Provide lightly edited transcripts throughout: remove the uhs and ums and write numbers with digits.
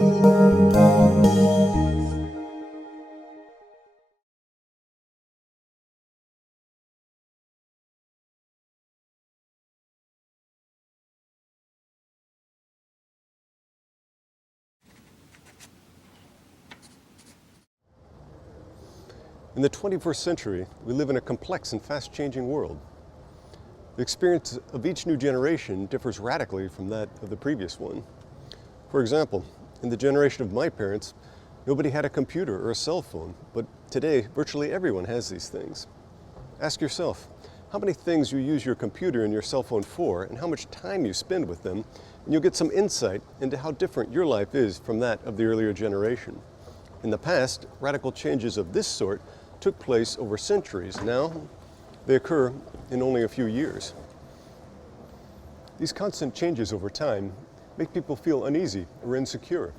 In the 21st century, we live in a complex and fast-changing world. The experience of each new generation differs radically from that of the previous one. For example, in the generation of my parents, nobody had a computer or a cell phone, but today, virtually everyone has these things. Ask yourself, how many things you use your computer and your cell phone for, and how much time you spend with them, and you'll get some insight into how different your life is from that of the earlier generation. In the past, radical changes of this sort took place over centuries. Now, they occur in only a few years. These constant changes over time make people feel uneasy or insecure.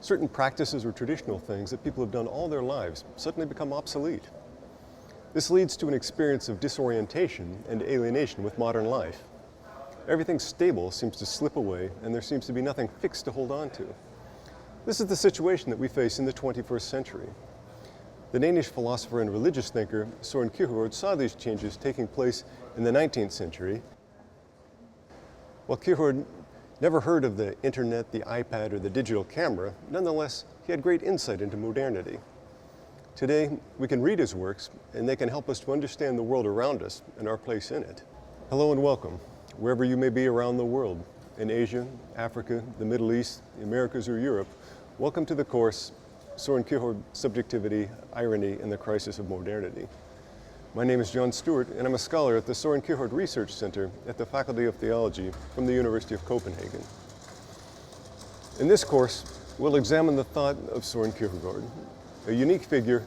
Certain practices or traditional things that people have done all their lives suddenly become obsolete. This leads to an experience of disorientation and alienation with modern life. Everything stable seems to slip away, and there seems to be nothing fixed to hold on to. This is the situation that we face in the 21st century. The Danish philosopher and religious thinker Søren Kierkegaard saw these changes taking place in the 19th century. While Kierkegaard never heard of the internet, the iPad, or the digital camera, nonetheless, he had great insight into modernity. Today, we can read his works, and they can help us to understand the world around us and our place in it. Hello and welcome, wherever you may be around the world, in Asia, Africa, the Middle East, the Americas, or Europe. Welcome to the course, Søren Kierkegaard, Subjectivity, Irony, and the Crisis of Modernity. My name is John Stewart, and I'm a scholar at the Søren Kierkegaard Research Center at the Faculty of Theology from the University of Copenhagen. In this course, we'll examine the thought of Søren Kierkegaard, a unique figure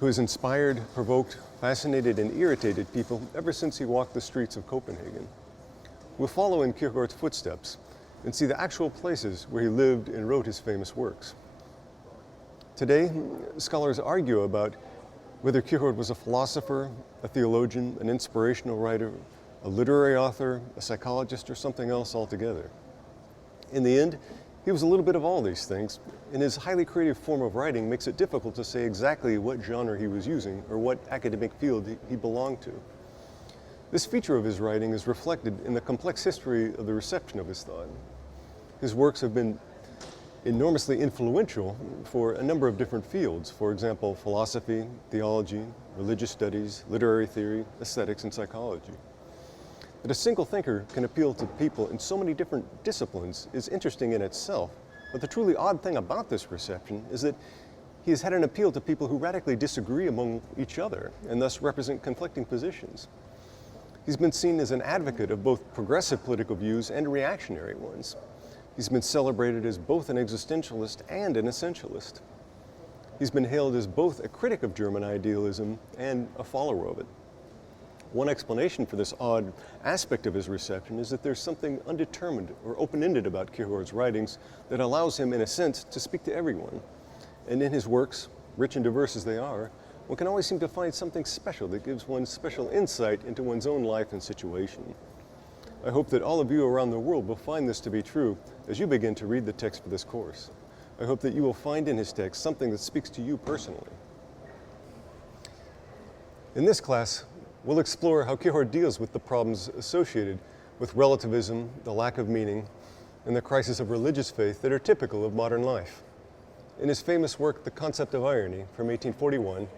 who has inspired, provoked, fascinated, and irritated people ever since he walked the streets of Copenhagen. We'll follow in Kierkegaard's footsteps and see the actual places where he lived and wrote his famous works. Today, scholars argue about whether Kierkegaard was a philosopher, a theologian, an inspirational writer, a literary author, a psychologist, or something else altogether. In the end, he was a little bit of all these things, and his highly creative form of writing makes it difficult to say exactly what genre he was using or what academic field he belonged to. This feature of his writing is reflected in the complex history of the reception of his thought. His works have been enormously influential for a number of different fields. For example, philosophy, theology, religious studies, literary theory, aesthetics, and psychology. That a single thinker can appeal to people in so many different disciplines is interesting in itself, but the truly odd thing about this reception is that he has had an appeal to people who radically disagree among each other and thus represent conflicting positions. He's been seen as an advocate of both progressive political views and reactionary ones. He's been celebrated as both an existentialist and an essentialist. He's been hailed as both a critic of German idealism and a follower of it. One explanation for this odd aspect of his reception is that there's something undetermined or open-ended about Kierkegaard's writings that allows him, in a sense, to speak to everyone. And in his works, rich and diverse as they are, one can always seem to find something special that gives one special insight into one's own life and situation. I hope that all of you around the world will find this to be true as you begin to read the text for this course. I hope that you will find in his text something that speaks to you personally. In this class, we'll explore how Kierkegaard deals with the problems associated with relativism, the lack of meaning, and the crisis of religious faith that are typical of modern life. In his famous work, The Concept of Irony, from 1841,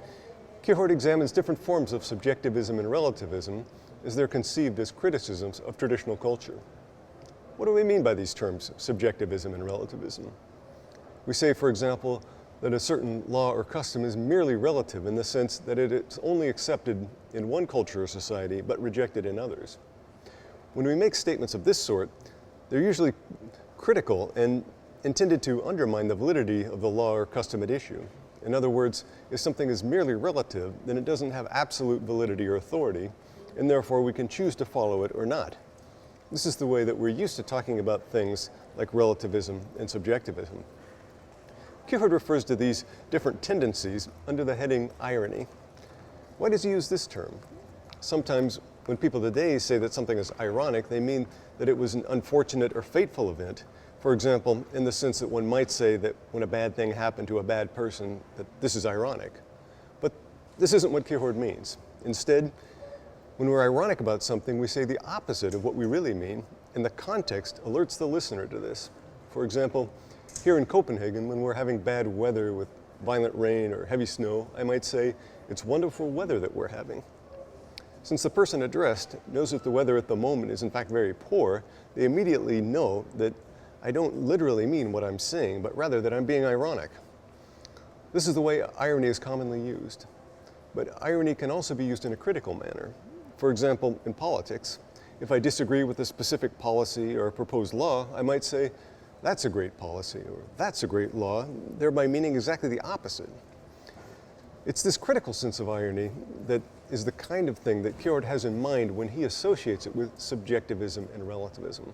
Kierkegaard examines different forms of subjectivism and relativism as they're conceived as criticisms of traditional culture. What do we mean by these terms, subjectivism and relativism? We say, for example, that a certain law or custom is merely relative in the sense that it is only accepted in one culture or society but rejected in others. When we make statements of this sort, they're usually critical and intended to undermine the validity of the law or custom at issue. In other words, if something is merely relative, then it doesn't have absolute validity or authority, and therefore we can choose to follow it or not. This is the way that we're used to talking about things like relativism and subjectivism. Kierkegaard refers to these different tendencies under the heading irony. Why does he use this term? Sometimes When people today say that something is ironic, they mean that it was an unfortunate or fateful event. For example, in the sense that one might say that when a bad thing happened to a bad person, that this is ironic. But this isn't what Kierkegaard means. Instead, when we're ironic about something, we say the opposite of what we really mean, and the context alerts the listener to this. For example, here in Copenhagen, when we're having bad weather with violent rain or heavy snow, I might say, it's wonderful weather that we're having. Since the person addressed knows that the weather at the moment is in fact very poor, they immediately know that I don't literally mean what I'm saying, but rather that I'm being ironic. This is the way irony is commonly used. But irony can also be used in a critical manner. For example, in politics, if I disagree with a specific policy or a proposed law, I might say, that's a great policy, or that's a great law, thereby meaning exactly the opposite. It's this critical sense of irony that is the kind of thing that Kierkegaard has in mind when he associates it with subjectivism and relativism.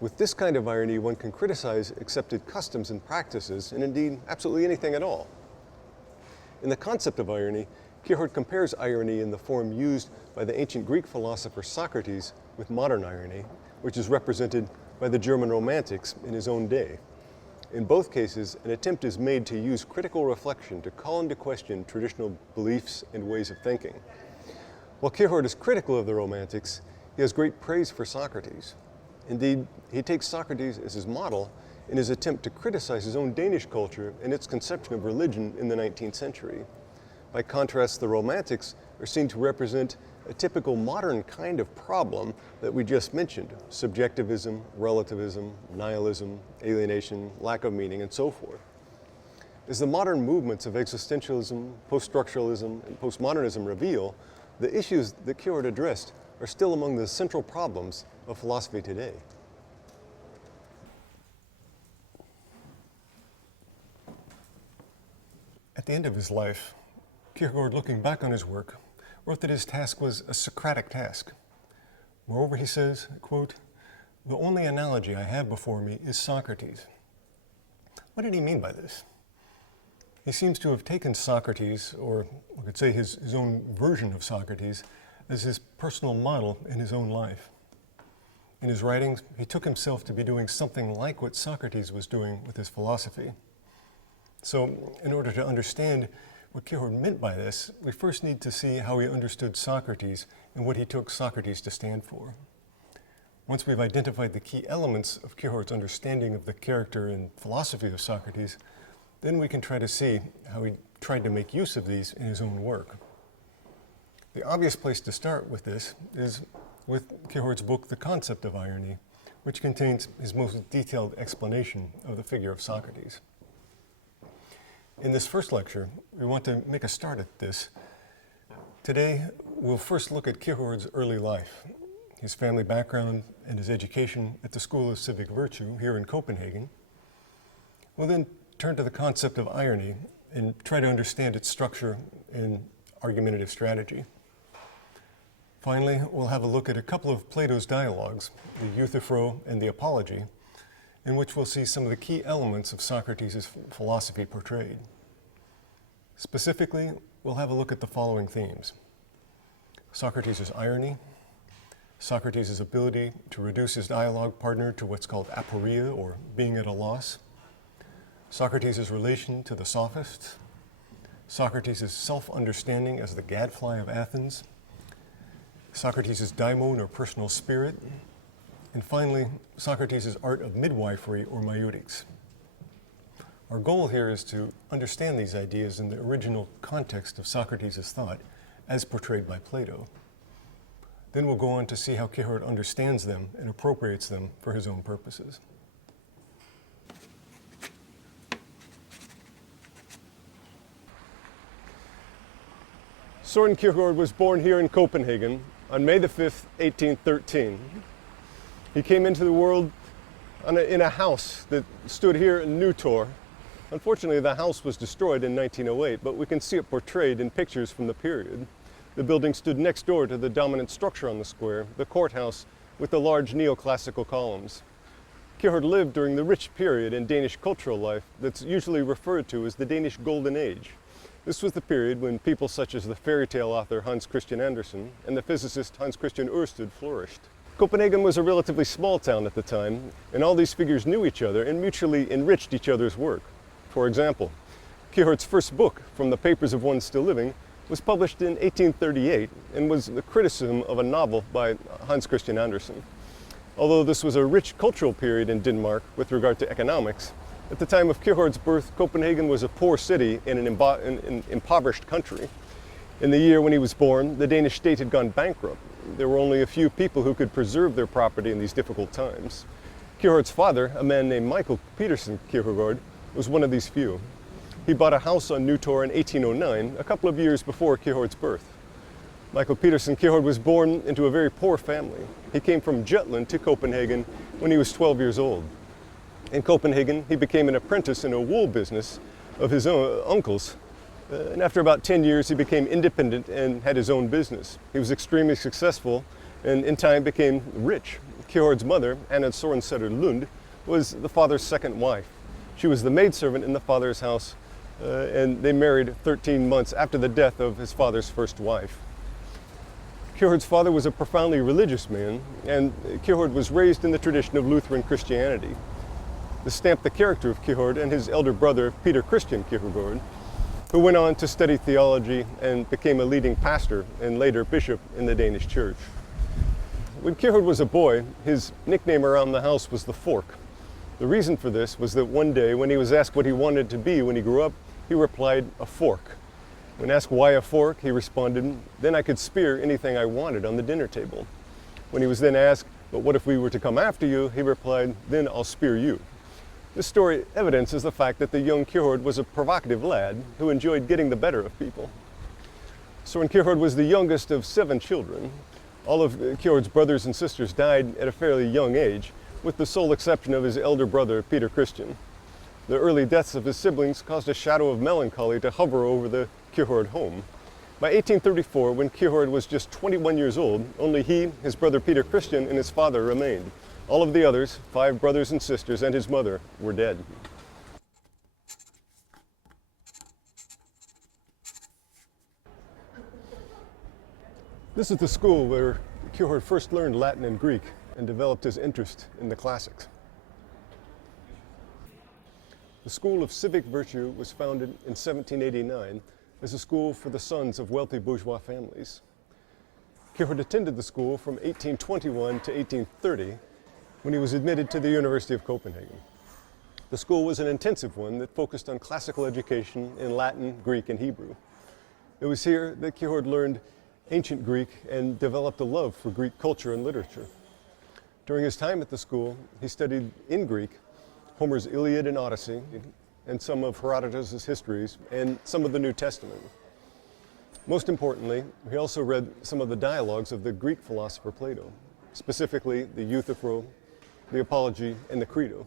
With this kind of irony, one can criticize accepted customs and practices, and indeed, absolutely anything at all. In the concept of irony, Kierkegaard compares irony in the form used by the ancient Greek philosopher Socrates with modern irony, which is represented by the German Romantics in his own day. In both cases, an attempt is made to use critical reflection to call into question traditional beliefs and ways of thinking. While Kierkegaard is critical of the Romantics, he has great praise for Socrates. Indeed, he takes Socrates as his model in his attempt to criticize his own Danish culture and its conception of religion in the 19th century. By contrast, the Romantics are seen to represent a typical modern kind of problem that we just mentioned: subjectivism, relativism, nihilism, alienation, lack of meaning, and so forth. As the modern movements of existentialism, post-structuralism, and postmodernism reveal, the issues that Kierkegaard addressed are still among the central problems of philosophy today. At the end of his life, Kierkegaard, looking back on his work, wrote that his task was a Socratic task. Moreover, he says, quote, "The only analogy I have before me is Socrates." What did he mean by this? He seems to have taken Socrates, or we could say his own version of Socrates, as his personal model in his own life. In his writings, he took himself to be doing something like what Socrates was doing with his philosophy. So, in order to understand what Kierkegaard meant by this, we first need to see how he understood Socrates and what he took Socrates to stand for. Once we've identified the key elements of Kierkegaard's understanding of the character and philosophy of Socrates, then we can try to see how he tried to make use of these in his own work. The obvious place to start with this is with Kierkegaard's book, The Concept of Irony, which contains his most detailed explanation of the figure of Socrates. In this first lecture, we want to make a start at this. Today, we'll first look at Kierkegaard's early life, his family background, and his education at the School of Civic Virtue here in Copenhagen. We'll then turn to the concept of irony and try to understand its structure and argumentative strategy. Finally, we'll have a look at a couple of Plato's dialogues, the Euthyphro and the Apology, in which we'll see some of the key elements of Socrates' philosophy portrayed. Specifically, we'll have a look at the following themes: Socrates' irony, Socrates' ability to reduce his dialogue partner to what's called aporia, or being at a loss, Socrates' relation to the sophists, Socrates' self-understanding as the gadfly of Athens, Socrates' daimon, or personal spirit, and finally, Socrates' art of midwifery, or maieutic. Our goal here is to understand these ideas in the original context of Socrates' thought as portrayed by Plato. Then we'll go on to see how Kierkegaard understands them and appropriates them for his own purposes. Søren Kierkegaard was born here in Copenhagen on May the 5th, 1813. He came into the world in a house that stood here in Nytorv. Unfortunately, the house was destroyed in 1908, but we can see it portrayed in pictures from the period. The building stood next door to the dominant structure on the square, the courthouse with the large neoclassical columns. Kierkegaard lived during the rich period in Danish cultural life that's usually referred to as the Danish Golden Age. This was the period when people such as the fairy tale author Hans Christian Andersen and the physicist Hans Christian Ørsted flourished. Copenhagen was a relatively small town at the time, and all these figures knew each other and mutually enriched each other's work. For example, Kierkegaard's first book, From the Papers of One Still Living, was published in 1838 and was the criticism of a novel by Hans Christian Andersen. Although this was a rich cultural period in Denmark with regard to economics, at the time of Kierkegaard's birth, Copenhagen was a poor city in an impoverished country. In the year when he was born, the Danish state had gone bankrupt. There were only a few people who could preserve their property in these difficult times. Kierkegaard's father, a man named Michael Petersen Kierkegaard, was one of these few. He bought a house on Nytorv in 1809, a couple of years before Kierkegaard's birth. Michael Petersen Kierkegaard was born into a very poor family. He came from Jutland to Copenhagen when he was 12 years old. In Copenhagen, he became an apprentice in a wool business of his own uncle's. And after about 10 years, he became independent and had his own business. He was extremely successful and in time became rich. Kierkegaard's mother, Anna Sorensetter Lund, was the father's second wife. She was the maidservant in the father's house, and they married 13 months after the death of his father's first wife. Kierkegaard's father was a profoundly religious man, and Kierkegaard was raised in the tradition of Lutheran Christianity. This stamped the character of Kierkegaard and his elder brother, Peter Christian Kierkegaard, who went on to study theology and became a leading pastor and later bishop in the Danish church. When Kierkegaard was a boy, his nickname around the house was the Fork. The reason for this was that one day when he was asked what he wanted to be when he grew up, he replied, "A fork." When asked why a fork, he responded, "Then I could spear anything I wanted on the dinner table." When he was then asked, "But what if we were to come after you?" he replied, "Then I'll spear you." This story evidences the fact that the young Kierkegaard was a provocative lad who enjoyed getting the better of people. Søren Kierkegaard was the youngest of 7 children. All of Kierkegaard's brothers and sisters died at a fairly young age, with the sole exception of his elder brother, Peter Christian. The early deaths of his siblings caused a shadow of melancholy to hover over the Kierkegaard home. By 1834, when Kierkegaard was just 21 years old, only he, his brother Peter Christian, and his father remained. All of the others, 5 brothers and sisters, and his mother, were dead. This is the school where Kierkegaard first learned Latin and Greek and developed his interest in the classics. The School of Civic Virtue was founded in 1789 as a school for the sons of wealthy bourgeois families. Kierkegaard attended the school from 1821 to 1830 when he was admitted to the University of Copenhagen. The school was an intensive one that focused on classical education in Latin, Greek, and Hebrew. It was here that Kierkegaard learned ancient Greek and developed a love for Greek culture and literature. During his time at the school, he studied in Greek Homer's Iliad and Odyssey, and some of Herodotus' histories, and some of the New Testament. Most importantly, he also read some of the dialogues of the Greek philosopher Plato, specifically the Euthyphro, the Apology, and the Credo.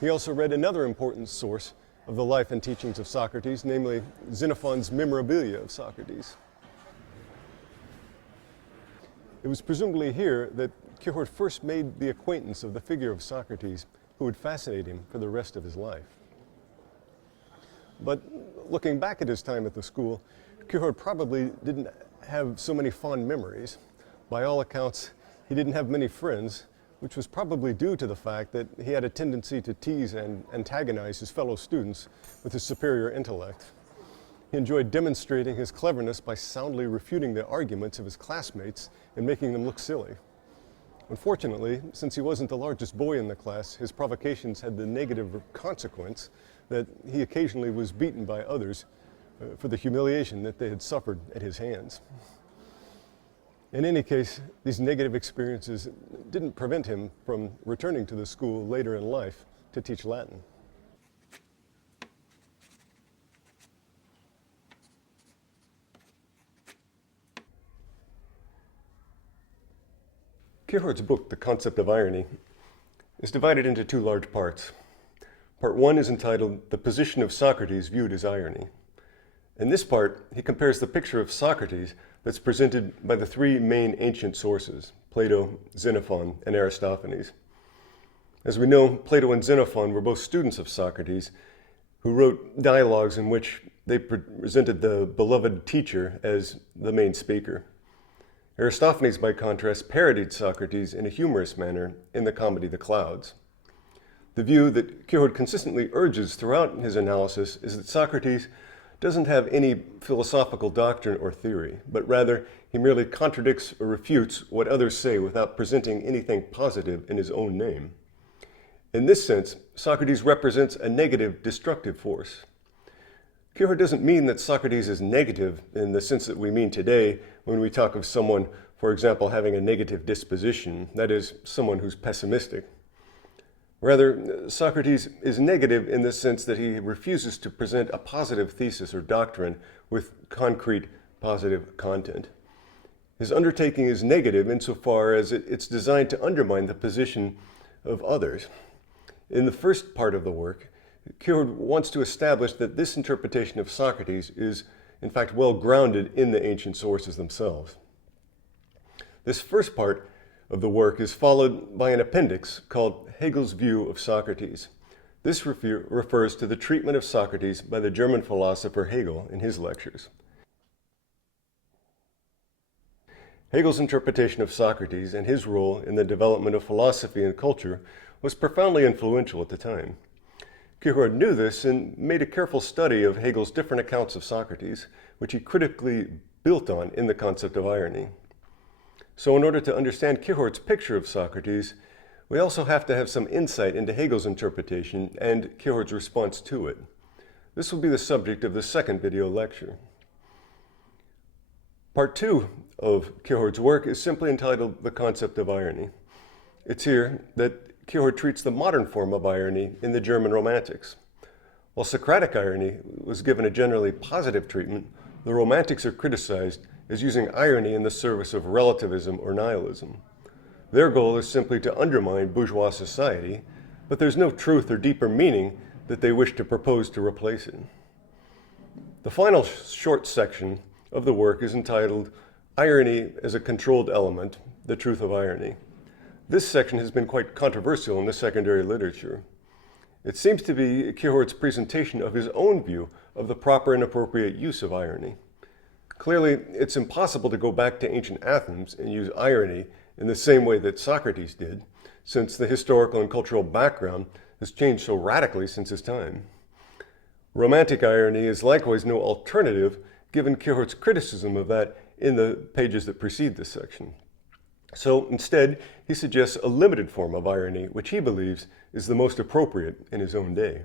He also read another important source of the life and teachings of Socrates, namely Xenophon's Memorabilia of Socrates. It was presumably here that Kierkegaard first made the acquaintance of the figure of Socrates, who would fascinate him for the rest of his life. But looking back at his time at the school, Kierkegaard probably didn't have so many fond memories. By all accounts, he didn't have many friends, which was probably due to the fact that he had a tendency to tease and antagonize his fellow students with his superior intellect. He enjoyed demonstrating his cleverness by soundly refuting the arguments of his classmates and making them look silly. Unfortunately, since he wasn't the largest boy in the class, his provocations had the negative consequence that he occasionally was beaten by others for the humiliation that they had suffered at his hands. In any case, these negative experiences didn't prevent him from returning to the school later in life to teach Latin. Kierkegaard's book, The Concept of Irony, is divided into 2 large parts. Part 1 is entitled The Position of Socrates Viewed as Irony. In this part, he compares the picture of Socrates that's presented by the 3 main ancient sources, Plato, Xenophon, and Aristophanes. As we know, Plato and Xenophon were both students of Socrates, who wrote dialogues in which they presented the beloved teacher as the main speaker. Aristophanes, by contrast, parodied Socrates in a humorous manner in the comedy The Clouds. The view that Kierkegaard consistently urges throughout his analysis is that Socrates doesn't have any philosophical doctrine or theory, but rather he merely contradicts or refutes what others say without presenting anything positive in his own name. In this sense, Socrates represents a negative, destructive force. Kierkegaard doesn't mean that Socrates is negative in the sense that we mean today when we talk of someone, for example, having a negative disposition, that is, someone who's pessimistic. Rather, Socrates is negative in the sense that he refuses to present a positive thesis or doctrine with concrete positive content. His undertaking is negative insofar as it's designed to undermine the position of others. In the first part of the work, Kierkegaard wants to establish that this interpretation of Socrates is, in fact, well grounded in the ancient sources themselves. This first part of the work is followed by an appendix called Hegel's View of Socrates. This refers to the treatment of Socrates by the German philosopher Hegel in his lectures. Hegel's interpretation of Socrates and his role in the development of philosophy and culture was profoundly influential at the time. Kierkegaard knew this and made a careful study of Hegel's different accounts of Socrates, which he critically built on in the concept of irony. So in order to understand Kierkegaard's picture of Socrates, we also have to have some insight into Hegel's interpretation and Kierkegaard's response to it. This will be the subject of the second video lecture. Part 2 of Kierkegaard's work is simply entitled The Concept of Irony. It's here that Kierkegaard treats the modern form of irony in the German Romantics. While Socratic irony was given a generally positive treatment, the Romantics are criticized as using irony in the service of relativism or nihilism. Their goal is simply to undermine bourgeois society, but there's no truth or deeper meaning that they wish to propose to replace it. The final short section of the work is entitled Irony as a Controlled Element, The Truth of Irony. This section has been quite controversial in the secondary literature. It seems to be Kierkegaard's presentation of his own view of the proper and appropriate use of irony. Clearly, it's impossible to go back to ancient Athens and use irony in the same way that Socrates did, since the historical and cultural background has changed so radically since his time. Romantic irony is likewise no alternative, given Kierkegaard's criticism of that in the pages that precede this section. So instead, he suggests a limited form of irony, which he believes is the most appropriate in his own day.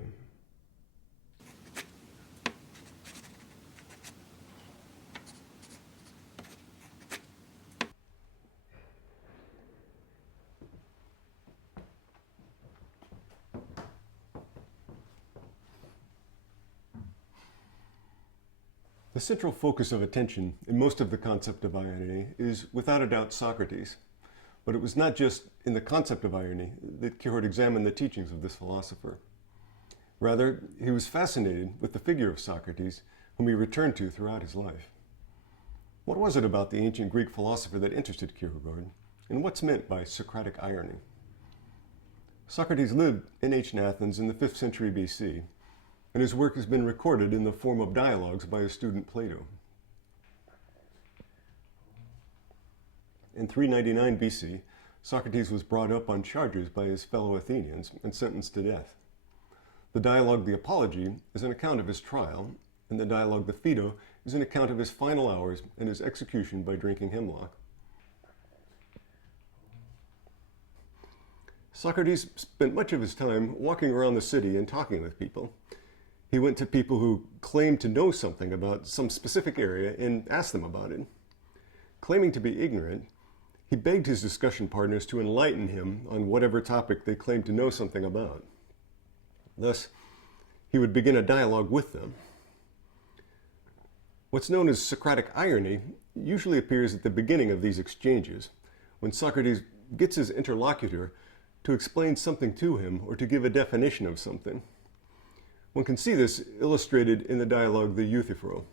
The central focus of attention in most of the concept of irony is, without a doubt, Socrates. But it was not just in the concept of irony that Kierkegaard examined the teachings of this philosopher. Rather, he was fascinated with the figure of Socrates, whom he returned to throughout his life. What was it about the ancient Greek philosopher that interested Kierkegaard, and what's meant by Socratic irony? Socrates lived in ancient Athens in the 5th century BC, and his work has been recorded in the form of dialogues by his student Plato. In 399 BC, Socrates was brought up on charges by his fellow Athenians and sentenced to death. The dialogue The Apology is an account of his trial, and the dialogue The Phaedo is an account of his final hours and his execution by drinking hemlock. Socrates spent much of his time walking around the city and talking with people. He went to people who claimed to know something about some specific area and asked them about it. Claiming to be ignorant, he begged his discussion partners to enlighten him on whatever topic they claimed to know something about. Thus, he would begin a dialogue with them. What's known as Socratic irony usually appears at the beginning of these exchanges, when Socrates gets his interlocutor to explain something to him or to give a definition of something. One can see this illustrated in the dialogue The Euthyphro.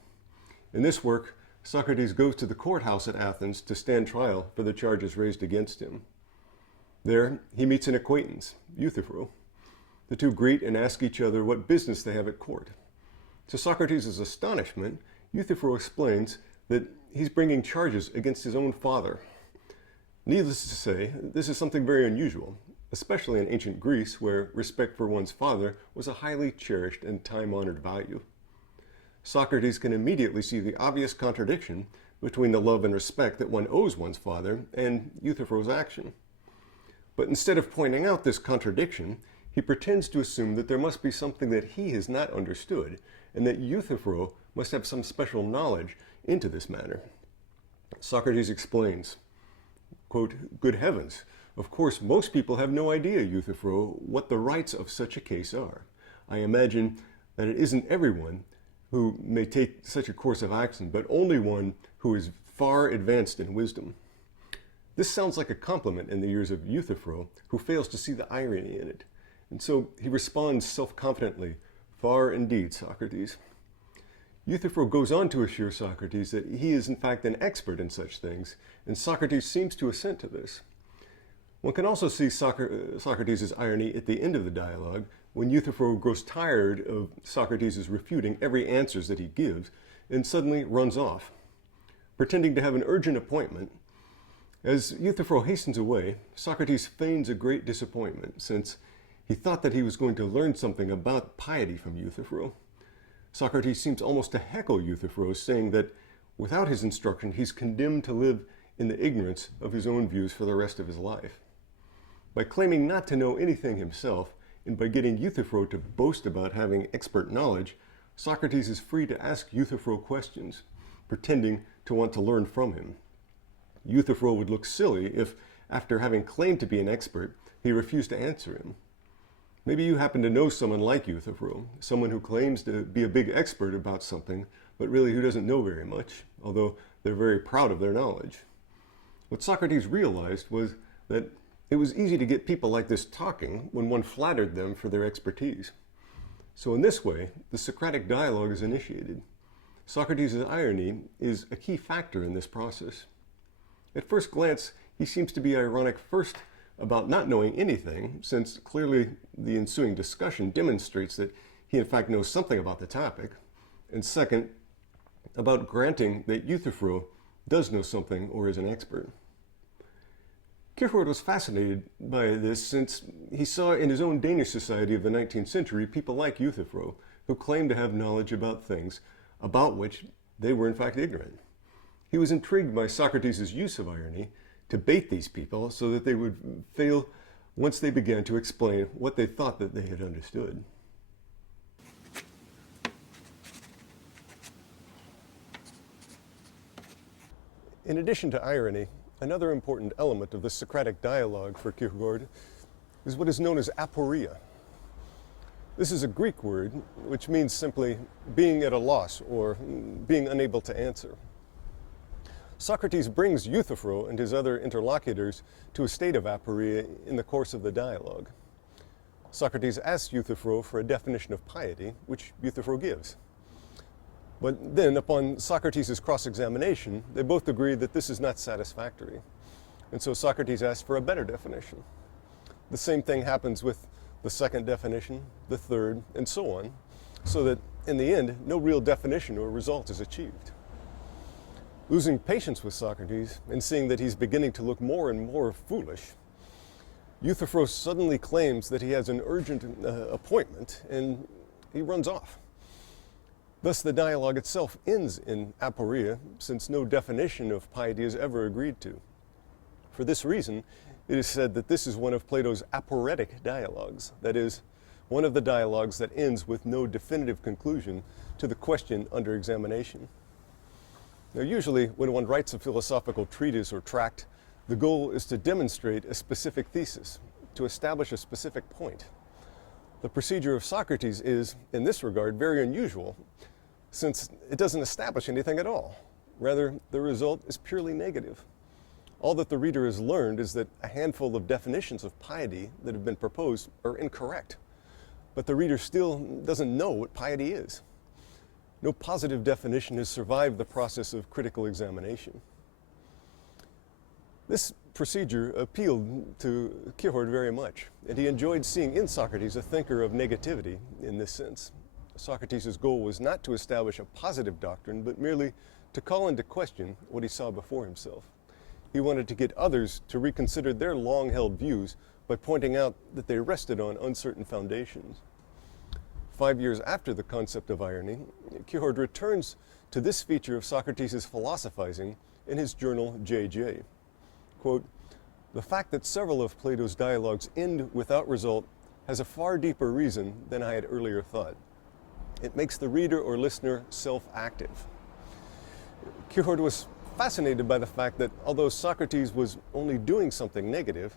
In this work, Socrates goes to the courthouse at Athens to stand trial for the charges raised against him. There, he meets an acquaintance, Euthyphro. The two greet and ask each other what business they have at court. To Socrates' astonishment, Euthyphro explains that he's bringing charges against his own father. Needless to say, this is something very unusual, especially in ancient Greece, where respect for one's father was a highly cherished and time-honored value. Socrates can immediately see the obvious contradiction between the love and respect that one owes one's father and Euthyphro's action. But instead of pointing out this contradiction, he pretends to assume that there must be something that he has not understood, and that Euthyphro must have some special knowledge into this matter. Socrates explains, quote, "Good heavens, of course most people have no idea, Euthyphro, what the rights of such a case are. I imagine that it isn't everyone who may take such a course of action, but only one who is far advanced in wisdom." This sounds like a compliment in the ears of Euthyphro, who fails to see the irony in it. And so he responds self-confidently, "Far indeed, Socrates." Euthyphro goes on to assure Socrates that he is in fact an expert in such things, and Socrates seems to assent to this. One can also see Socrates' irony at the end of the dialogue, when Euthyphro grows tired of Socrates' refuting every answer that he gives, and suddenly runs off. Pretending to have an urgent appointment, as Euthyphro hastens away, Socrates feigns a great disappointment, since he thought that he was going to learn something about piety from Euthyphro. Socrates seems almost to heckle Euthyphro, saying that without his instruction, he's condemned to live in the ignorance of his own views for the rest of his life. By claiming not to know anything himself, and by getting Euthyphro to boast about having expert knowledge, Socrates is free to ask Euthyphro questions, pretending to want to learn from him. Euthyphro would look silly if, after having claimed to be an expert, he refused to answer him. Maybe you happen to know someone like Euthyphro, someone who claims to be a big expert about something, but really who doesn't know very much, although they're very proud of their knowledge. What Socrates realized was that it was easy to get people like this talking when one flattered them for their expertise. So in this way, the Socratic dialogue is initiated. Socrates' irony is a key factor in this process. At first glance, he seems to be ironic first about not knowing anything, since clearly the ensuing discussion demonstrates that he in fact knows something about the topic, and second, about granting that Euthyphro does know something or is an expert. Kierkegaard was fascinated by this since he saw in his own Danish society of the 19th century people like Euthyphro who claimed to have knowledge about things about which they were in fact ignorant. He was intrigued by Socrates' use of irony to bait these people so that they would fail once they began to explain what they thought that they had understood. In addition to irony, another important element of the Socratic dialogue for Kierkegaard is what is known as aporia. This is a Greek word which means simply being at a loss or being unable to answer. Socrates brings Euthyphro and his other interlocutors to a state of aporia in the course of the dialogue. Socrates asks Euthyphro for a definition of piety, which Euthyphro gives. But then, upon Socrates' cross-examination, they both agree that this is not satisfactory. And so Socrates asks for a better definition. The same thing happens with the second definition, the third, and so on, so that in the end, no real definition or result is achieved. Losing patience with Socrates and seeing that he's beginning to look more and more foolish, Euthyphro suddenly claims that he has an urgent appointment and he runs off. Thus, the dialogue itself ends in aporia, since no definition of piety is ever agreed to. For this reason, it is said that this is one of Plato's aporetic dialogues, that is, one of the dialogues that ends with no definitive conclusion to the question under examination. Now, usually, when one writes a philosophical treatise or tract, the goal is to demonstrate a specific thesis, to establish a specific point. The procedure of Socrates is, in this regard, very unusual, since it doesn't establish anything at all. Rather, the result is purely negative. All that the reader has learned is that a handful of definitions of piety that have been proposed are incorrect, but the reader still doesn't know what piety is. No positive definition has survived the process of critical examination. This procedure appealed to Kierkegaard very much, and he enjoyed seeing in Socrates a thinker of negativity in this sense. Socrates' goal was not to establish a positive doctrine, but merely to call into question what he saw before himself. He wanted to get others to reconsider their long-held views by pointing out that they rested on uncertain foundations. 5 years after the concept of irony, Kierkegaard returns to this feature of Socrates' philosophizing in his journal J.J. Quote, "The fact that several of Plato's dialogues end without result has a far deeper reason than I had earlier thought. It makes the reader or listener self-active." Kierkegaard was fascinated by the fact that although Socrates was only doing something negative,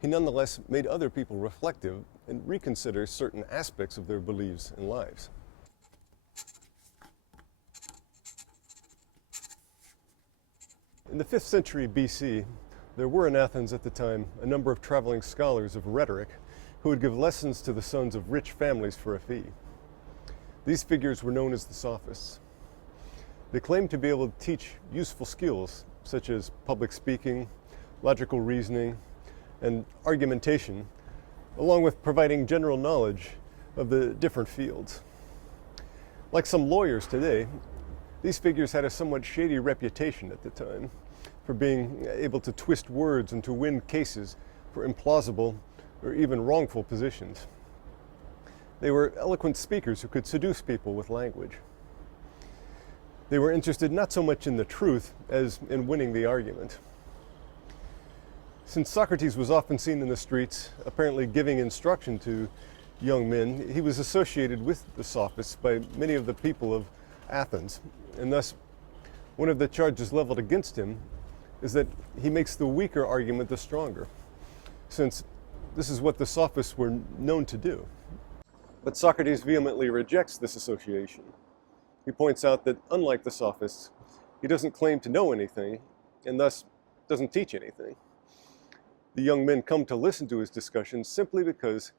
he nonetheless made other people reflective and reconsider certain aspects of their beliefs and lives. In the 5th century BC, there were in Athens at the time a number of traveling scholars of rhetoric who would give lessons to the sons of rich families for a fee. These figures were known as the Sophists. They claimed to be able to teach useful skills such as public speaking, logical reasoning, and argumentation, along with providing general knowledge of the different fields. Like some lawyers today, these figures had a somewhat shady reputation at the time for being able to twist words and to win cases for implausible or even wrongful positions. They were eloquent speakers who could seduce people with language. They were interested not so much in the truth as in winning the argument. Since Socrates was often seen in the streets, apparently giving instruction to young men, he was associated with the Sophists by many of the people of Athens, and thus one of the charges leveled against him is that he makes the weaker argument the stronger, since this is what the Sophists were known to do. But Socrates vehemently rejects this association. He points out that, unlike the Sophists, he doesn't claim to know anything, and thus doesn't teach anything. The young men come to listen to his discussions simply because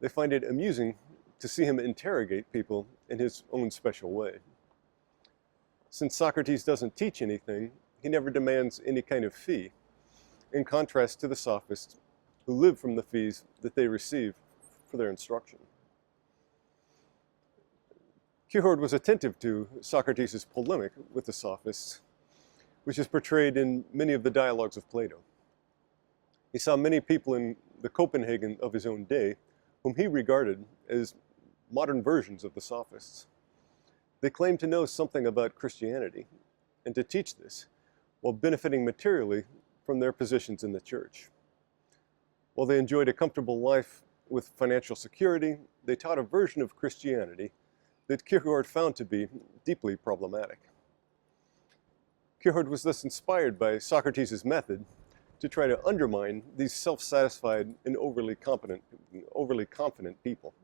they find it amusing to see him interrogate people in his own special way. Since Socrates doesn't teach anything, he never demands any kind of fee, in contrast to the Sophists, who live from the fees that they receive for their instruction. Kierkegaard was attentive to Socrates' polemic with the Sophists, which is portrayed in many of the dialogues of Plato. He saw many people in the Copenhagen of his own day whom he regarded as modern versions of the Sophists. They claimed to know something about Christianity and to teach this while benefiting materially from their positions in the church. While they enjoyed a comfortable life with financial security, they taught a version of Christianity that Kierkegaard found to be deeply problematic. Kierkegaard was thus inspired by Socrates' method to try to undermine these self-satisfied and overly confident people.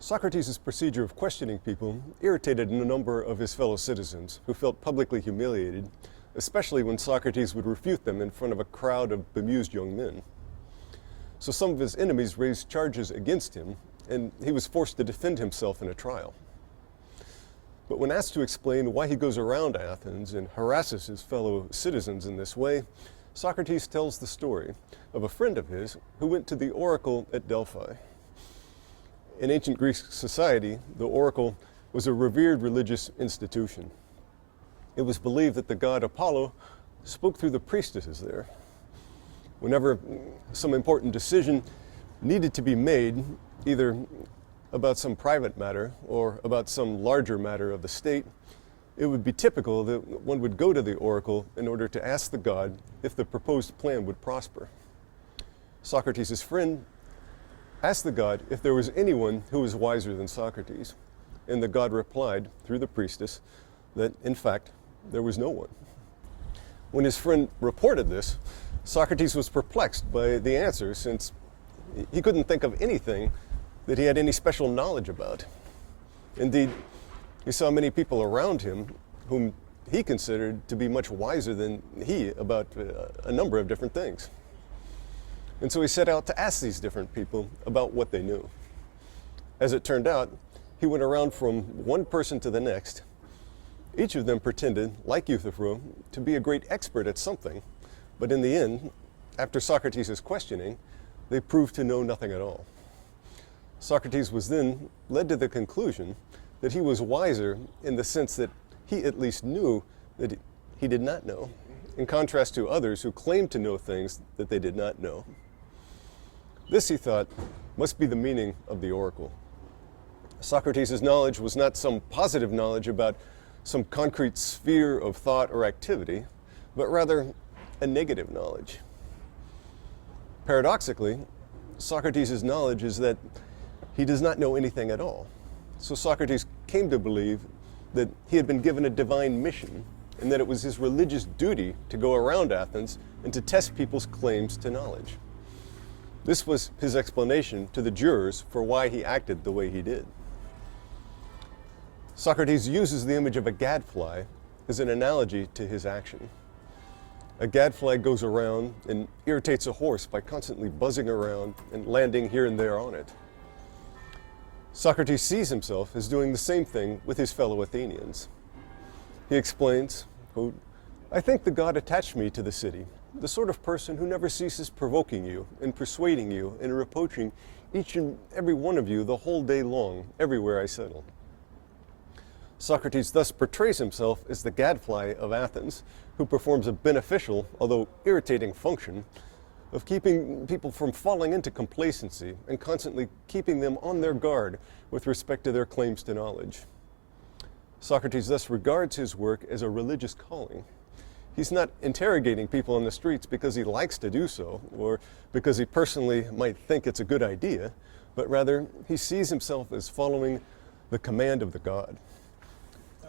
Socrates' procedure of questioning people irritated a number of his fellow citizens who felt publicly humiliated, especially when Socrates would refute them in front of a crowd of bemused young men. So some of his enemies raised charges against him, and he was forced to defend himself in a trial. But when asked to explain why he goes around Athens and harasses his fellow citizens in this way, Socrates tells the story of a friend of his who went to the oracle at Delphi. In ancient Greek society, the oracle was a revered religious institution. It was believed that the god Apollo spoke through the priestesses there. Whenever some important decision needed to be made, either about some private matter or about some larger matter of the state, it would be typical that one would go to the oracle in order to ask the god if the proposed plan would prosper. Socrates' friend asked the god if there was anyone who was wiser than Socrates, and the god replied through the priestess that, in fact, there was no one. When his friend reported this, Socrates was perplexed by the answer, since he couldn't think of anything that he had any special knowledge about. Indeed, he saw many people around him whom he considered to be much wiser than he about a number of different things. And so he set out to ask these different people about what they knew. As it turned out, he went around from one person to the next. Each of them pretended, like Euthyphro, to be a great expert at something, but in the end, after Socrates' questioning, they proved to know nothing at all. Socrates was then led to the conclusion that he was wiser in the sense that he at least knew that he did not know, in contrast to others who claimed to know things that they did not know. This, he thought, must be the meaning of the oracle. Socrates' knowledge was not some positive knowledge about some concrete sphere of thought or activity, but rather a negative knowledge. Paradoxically, Socrates' knowledge is that he does not know anything at all. So Socrates came to believe that he had been given a divine mission and that it was his religious duty to go around Athens and to test people's claims to knowledge. This was his explanation to the jurors for why he acted the way he did. Socrates uses the image of a gadfly as an analogy to his action. A gadfly goes around and irritates a horse by constantly buzzing around and landing here and there on it. Socrates sees himself as doing the same thing with his fellow Athenians. He explains, quote, "I think the god attached me to the city, the sort of person who never ceases provoking you and persuading you and reproaching each and every one of you the whole day long, everywhere I settle." Socrates thus portrays himself as the gadfly of Athens, who performs a beneficial, although irritating function of keeping people from falling into complacency and constantly keeping them on their guard with respect to their claims to knowledge. Socrates thus regards his work as a religious calling. He's not interrogating people on the streets because he likes to do so or because he personally might think it's a good idea, but rather he sees himself as following the command of the god.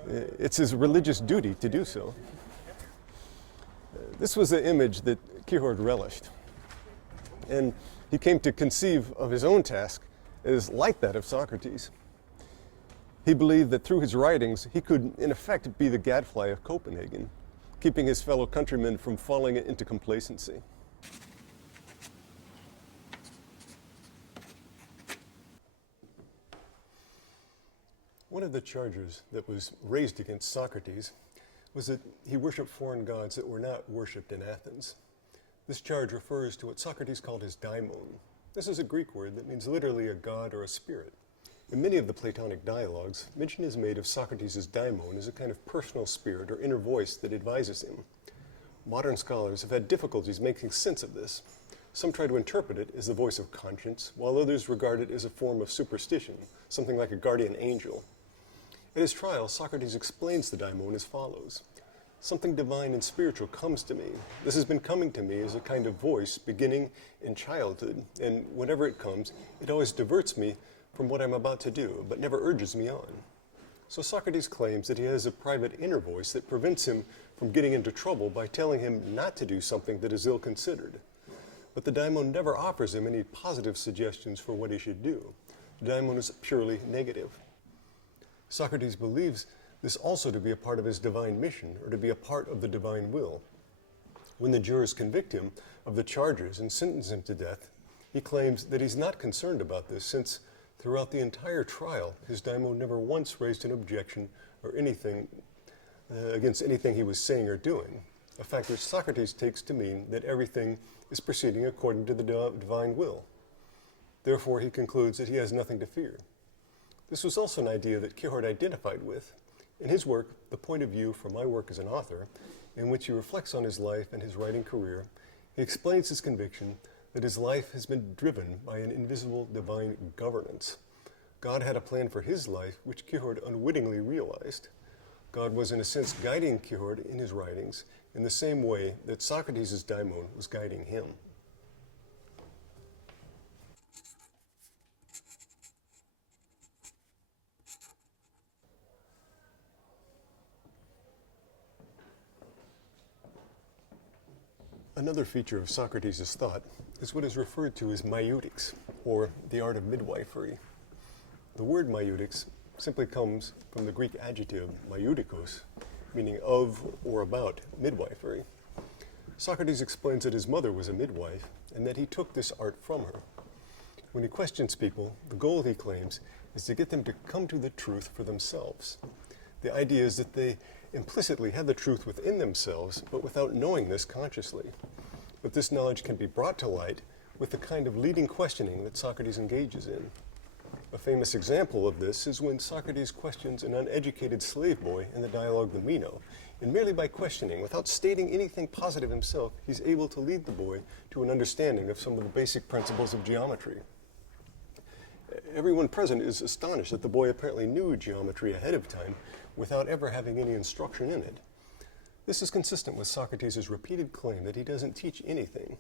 It's his religious duty to do so. This was the image that Kierkegaard relished, and he came to conceive of his own task as like that of Socrates. He believed that through his writings he could in effect be the gadfly of Copenhagen, keeping his fellow countrymen from falling into complacency. One of the charges that was raised against Socrates was that he worshipped foreign gods that were not worshipped in Athens. This charge refers to what Socrates called his daimon. This is a Greek word that means literally a god or a spirit. In many of the Platonic dialogues, mention is made of Socrates' daimon as a kind of personal spirit or inner voice that advises him. Modern scholars have had difficulties making sense of this. Some try to interpret it as the voice of conscience, while others regard it as a form of superstition, something like a guardian angel. At his trial, Socrates explains the daimon as follows. Something divine and spiritual comes to me. This has been coming to me as a kind of voice beginning in childhood, and whenever it comes, it always diverts me from what I'm about to do, but never urges me on. So Socrates claims that he has a private inner voice that prevents him from getting into trouble by telling him not to do something that is ill-considered. But the daimon never offers him any positive suggestions for what he should do. The daimon is purely negative. Socrates believes this also to be a part of his divine mission, or to be a part of the divine will. When the jurors convict him of the charges and sentence him to death, he claims that he's not concerned about this, since throughout the entire trial, his daimon never once raised an objection or anything against anything he was saying or doing, a fact which Socrates takes to mean that everything is proceeding according to the divine will. Therefore, he concludes that he has nothing to fear. This was also an idea that Kierkegaard identified with. In his work, The Point of View from My Work as an Author, in which he reflects on his life and his writing career, he explains his conviction that his life has been driven by an invisible divine governance. God had a plan for his life, which Kierkegaard unwittingly realized. God was in a sense guiding Kierkegaard in his writings in the same way that Socrates' daimon was guiding him. Another feature of Socrates' thought is what is referred to as maieutic, or the art of midwifery. The word maieutic simply comes from the Greek adjective maieutikos, meaning of or about midwifery. Socrates explains that his mother was a midwife and that he took this art from her. When he questions people, the goal, he claims, is to get them to come to the truth for themselves. The idea is that they implicitly have the truth within themselves, but without knowing this consciously. But this knowledge can be brought to light with the kind of leading questioning that Socrates engages in. A famous example of this is when Socrates questions an uneducated slave boy in the dialogue The Meno, and merely by questioning, without stating anything positive himself, he's able to lead the boy to an understanding of some of the basic principles of geometry. Everyone present is astonished that the boy apparently knew geometry ahead of time without ever having any instruction in it. This is consistent with Socrates' repeated claim that he doesn't teach anything.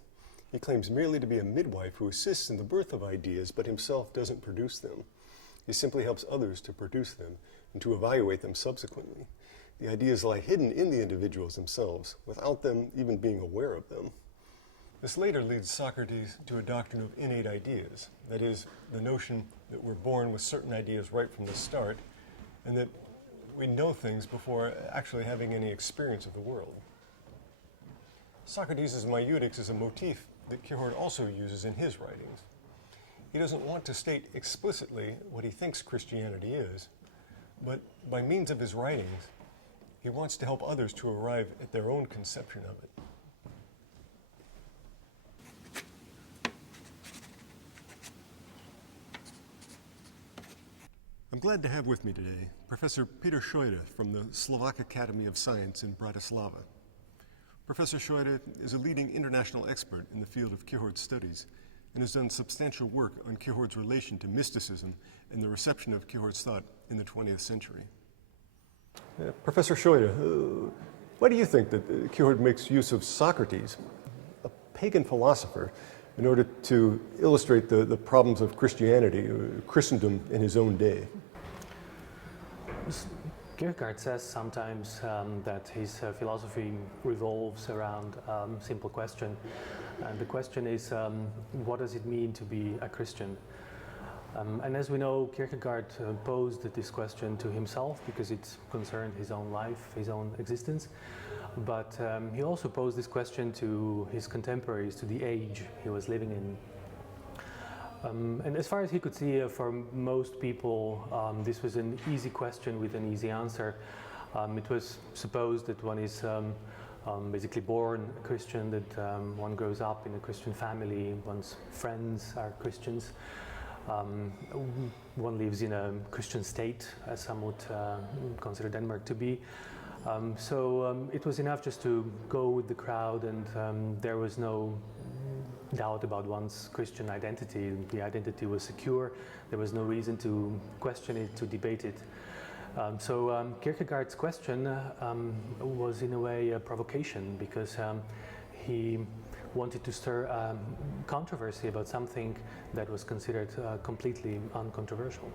He claims merely to be a midwife who assists in the birth of ideas, but himself doesn't produce them. He simply helps others to produce them and to evaluate them subsequently. The ideas lie hidden in the individuals themselves, without them even being aware of them. This later leads Socrates to a doctrine of innate ideas, that is, the notion that we're born with certain ideas right from the start, and that we know things before actually having any experience of the world. Socrates' maieutic is a motif that Kierkegaard also uses in his writings. He doesn't want to state explicitly what he thinks Christianity is, but by means of his writings, he wants to help others to arrive at their own conception of it. I'm glad to have with me today Professor Peter Scheude from the Slovak Academy of Science in Bratislava. Professor Scheude is a leading international expert in the field of Kierkegaard studies and has done substantial work on Kierkegaard's relation to mysticism and the reception of Kierkegaard's thought in the 20th century. Professor Scheude, why do you think that Kierkegaard makes use of Socrates, a pagan philosopher, in order to illustrate the problems of Christianity, Christendom in his own day? Kierkegaard says sometimes that his philosophy revolves around a simple question. And the question is, what does it mean to be a Christian? And as we know, Kierkegaard posed this question to himself because it concerned his own life, his own existence. But he also posed this question to his contemporaries, to the age he was living in. And as far as he could see, for most people, this was an easy question with an easy answer. It was supposed that one is basically born a Christian, that one grows up in a Christian family, one's friends are Christians. One lives in a Christian state, as some would consider Denmark to be. So it was enough just to go with the crowd, and there was no doubt about one's Christian identity. The identity was secure. There was no reason to question it, to debate it. So Kierkegaard's question was in a way a provocation, because he wanted to stir controversy about something that was considered completely uncontroversial.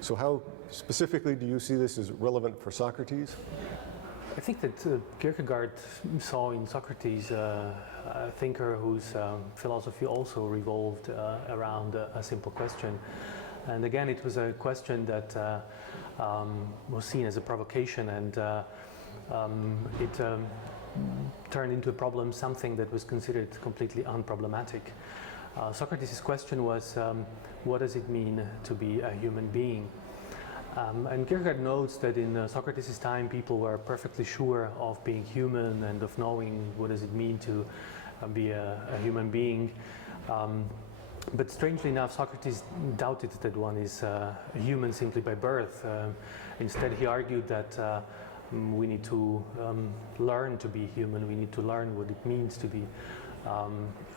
So how specifically do you see this as relevant for Socrates? I think that Kierkegaard saw in Socrates a thinker whose philosophy also revolved around a simple question. And again, it was a question that was seen as a provocation, and it turned into a problem, something that was considered completely unproblematic. Socrates' question was, what does it mean to be a human being? And Kierkegaard notes that in Socrates' time, people were perfectly sure of being human and of knowing what does it mean to be a human being. But strangely enough, Socrates doubted that one is a human simply by birth. Instead, he argued that we need to learn to be human. We need to learn what it means to be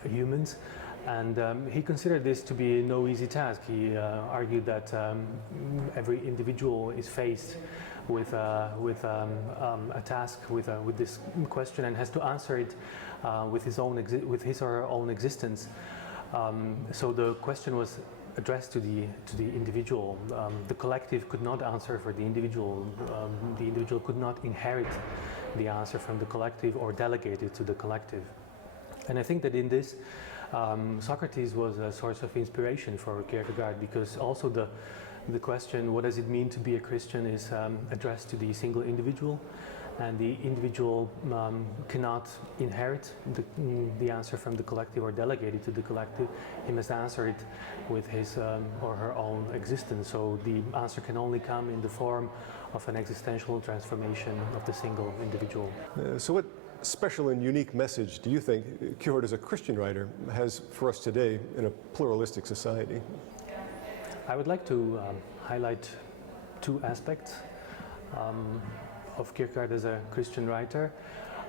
humans. And he considered this to be no easy task. He argued that every individual is faced with a task, with this question, and has to answer it with his or her own existence. So the question was addressed to the individual. The collective could not answer for the individual. The individual could not inherit the answer from the collective or delegate it to the collective. And I think that in this, Socrates was a source of inspiration for Kierkegaard, because also the question, what does it mean to be a Christian, is addressed to the single individual. and the individual cannot inherit the answer from the collective or delegate it to the collective. He must answer it with his or her own existence. So the answer can only come in the form of an existential transformation of the single individual. So what special and unique message do you think Kierkegaard as a Christian writer has for us today in a pluralistic society? I would like to highlight two aspects of Kierkegaard as a Christian writer.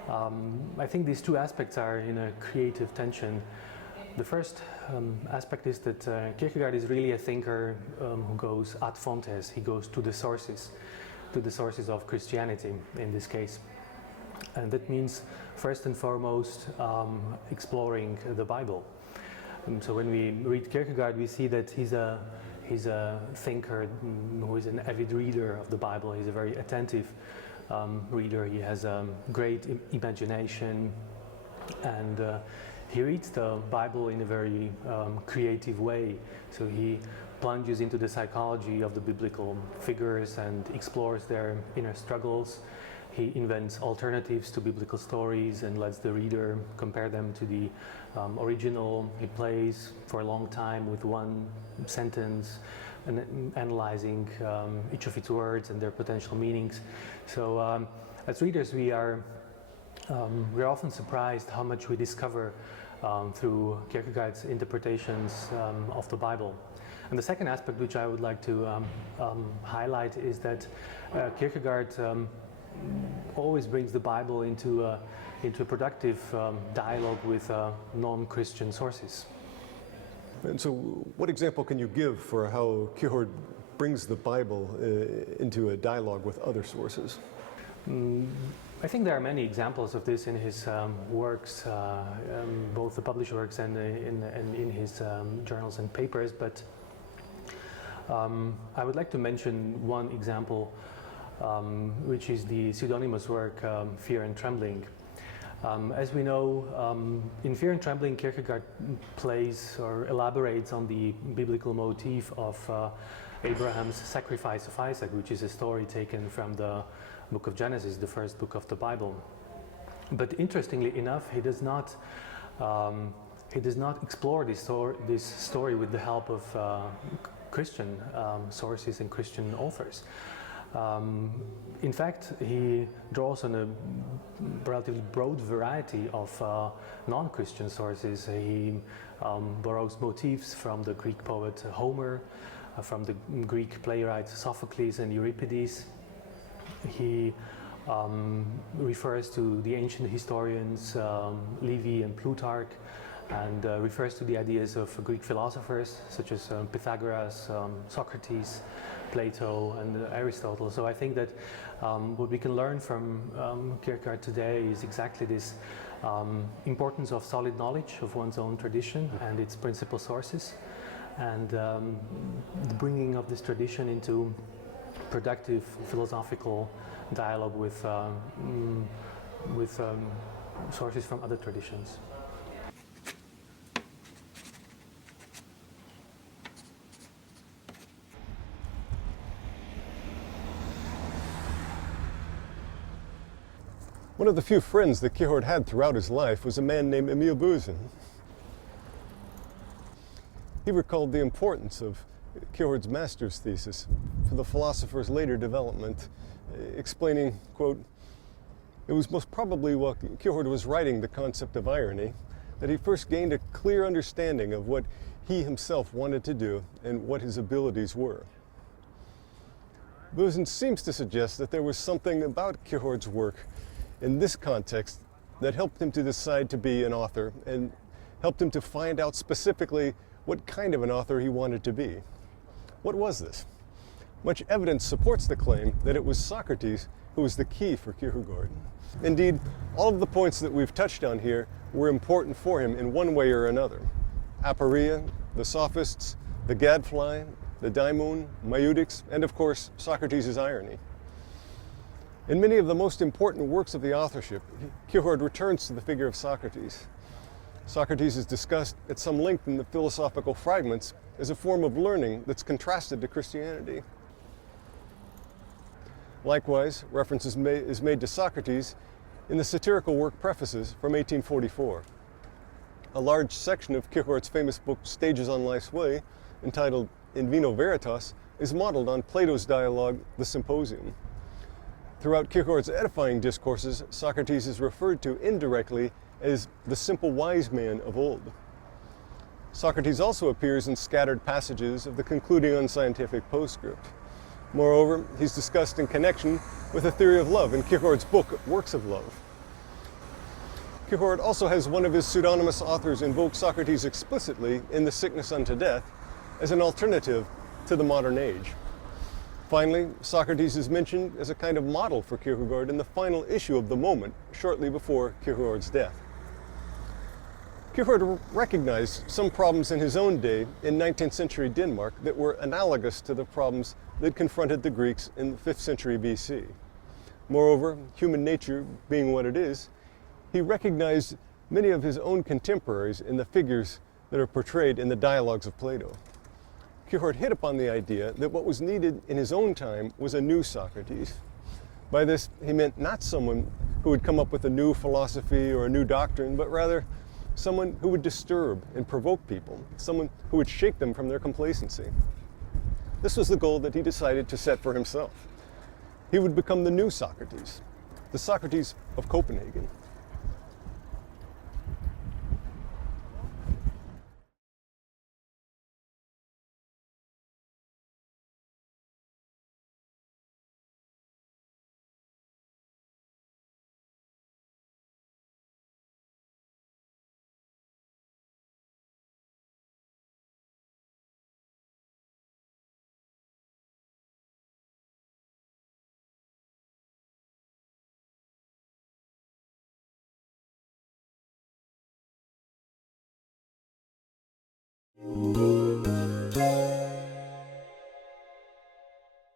I think these two aspects are in a creative tension. The first aspect is that Kierkegaard is really a thinker who goes ad fontes. He goes to the sources of Christianity in this case. And that means first and foremost exploring the Bible. So when we read Kierkegaard, we see that he's a thinker who is an avid reader of the Bible. He's a very attentive reader. He has a great imagination, and he reads the Bible in a very creative way. So he plunges into the psychology of the biblical figures and explores their inner struggles. He invents alternatives to biblical stories and lets the reader compare them to the original. He plays for a long time with one sentence and analyzing each of its words and their potential meanings. So as readers, we're often surprised how much we discover through Kierkegaard's interpretations of the Bible. And the second aspect which I would like to highlight is that Kierkegaard always brings the Bible into a productive dialogue with non-Christian sources. And so what example can you give for how Kierkegaard brings the Bible into a dialogue with other sources? I think there are many examples of this in his works, both the published works and in his journals and papers, but I would like to mention one example, which is the pseudonymous work Fear and Trembling. As we know, in Fear and Trembling, Kierkegaard plays or elaborates on the biblical motif of Abraham's sacrifice of Isaac, which is a story taken from the book of Genesis, the first book of the Bible. But interestingly enough, he does not explore this story with the help of Christian sources and Christian authors. In fact, he draws on a relatively broad variety of non-Christian sources. He borrows motifs from the Greek poet Homer, from the Greek playwrights Sophocles and Euripides. He refers to the ancient historians Livy and Plutarch, and refers to the ideas of Greek philosophers such as Pythagoras, Socrates, Plato, and Aristotle. So I think that what we can learn from Kierkegaard today is exactly this importance of solid knowledge of one's own tradition and its principal sources, and the bringing of this tradition into productive philosophical dialogue with sources from other traditions. One of the few friends that Kierkegaard had throughout his life was a man named Emil Buzen. He recalled the importance of Kierkegaard's master's thesis for the philosopher's later development, explaining, quote, "It was most probably while Kierkegaard was writing the concept of irony that he first gained a clear understanding of what he himself wanted to do and what his abilities were." Buzen seems to suggest that there was something about Kierkegaard's work in this context that helped him to decide to be an author and helped him to find out specifically what kind of an author he wanted to be. What was this? Much evidence supports the claim that it was Socrates who was the key for Kierkegaard. Indeed, all of the points that we've touched on here were important for him in one way or another. Aporia, the Sophists, the Gadfly, the Daimon, Maieudics, and of course, Socrates' irony. In many of the most important works of the authorship, Kierkegaard returns to the figure of Socrates. Socrates is discussed at some length in the philosophical fragments as a form of learning that's contrasted to Christianity. Likewise, reference is made to Socrates in the satirical work Prefaces from 1844. A large section of Kierkegaard's famous book Stages on Life's Way, entitled In Vino Veritas, is modeled on Plato's dialogue, The Symposium. Throughout Kierkegaard's edifying discourses, Socrates is referred to indirectly as the simple wise man of old. Socrates also appears in scattered passages of the concluding unscientific postscript. Moreover, he's discussed in connection with a theory of love in Kierkegaard's book, Works of Love. Kierkegaard also has one of his pseudonymous authors invoke Socrates explicitly in The Sickness Unto Death as an alternative to the modern age. Finally, Socrates is mentioned as a kind of model for Kierkegaard in the final issue of The Moment, shortly before Kierkegaard's death. Kierkegaard recognized some problems in his own day in 19th century Denmark that were analogous to the problems that confronted the Greeks in the 5th century BC. Moreover, human nature being what it is, he recognized many of his own contemporaries in the figures that are portrayed in the dialogues of Plato. Kierkegaard hit upon the idea that what was needed in his own time was a new Socrates. By this, he meant not someone who would come up with a new philosophy or a new doctrine, but rather someone who would disturb and provoke people, someone who would shake them from their complacency. This was the goal that he decided to set for himself. He would become the new Socrates, the Socrates of Copenhagen.